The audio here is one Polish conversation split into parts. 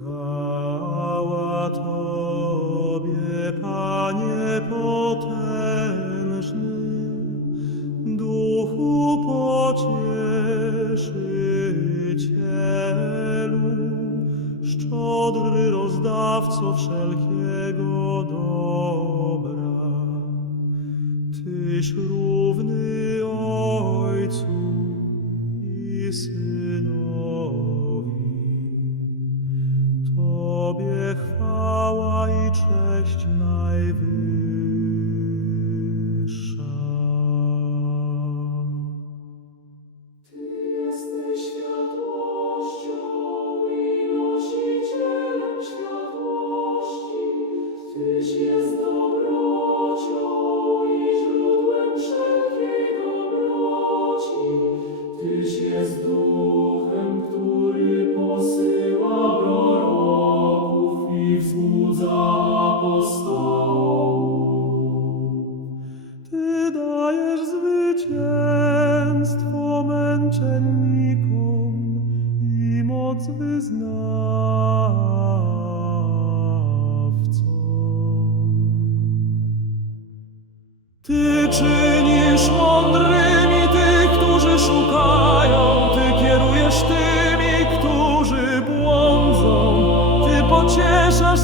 Chwała Tobie, Panie potężny, Duchu Pocieszycielu, szczodry rozdawco wszelkiego dobra. Tyś równy Tobie chwała i cześć najwyższa. Jesteś dajesz zwycięstwo męczennikom i moc wyznawcom. Ty czynisz mądrymi tych, którzy szukają, Ty kierujesz tymi, którzy błądzą. Ty pocieszasz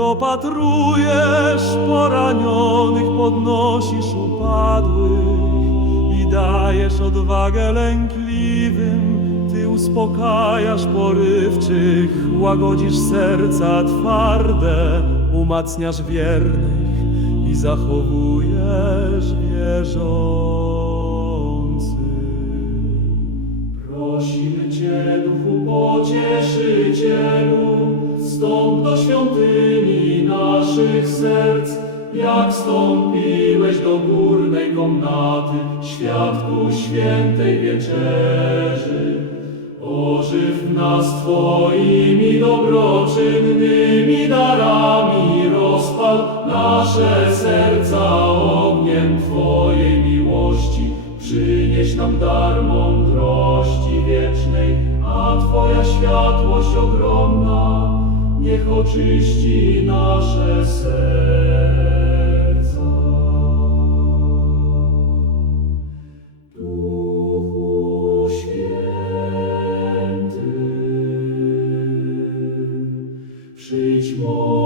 Ty opatrujesz poranionych, podnosisz upadłych i dajesz odwagę lękliwym. Ty uspokajasz porywczych, łagodzisz serca twarde, umacniasz wiernych i zachowujesz wierzących. Prosimy Cię, Duchu Pocieszycielu, wstąp do świątyni naszych serc, jak wstąpiłeś do górnej komnaty, świadku świętej wieczerzy. Ożyw nas Twoimi dobroczynnymi darami, rozpal nasze serca ogniem Twojej miłości. Przynieś nam dar mądrości wiecznej, a Twoja światłość ogromna niech oczyści serca. Przyjdź more.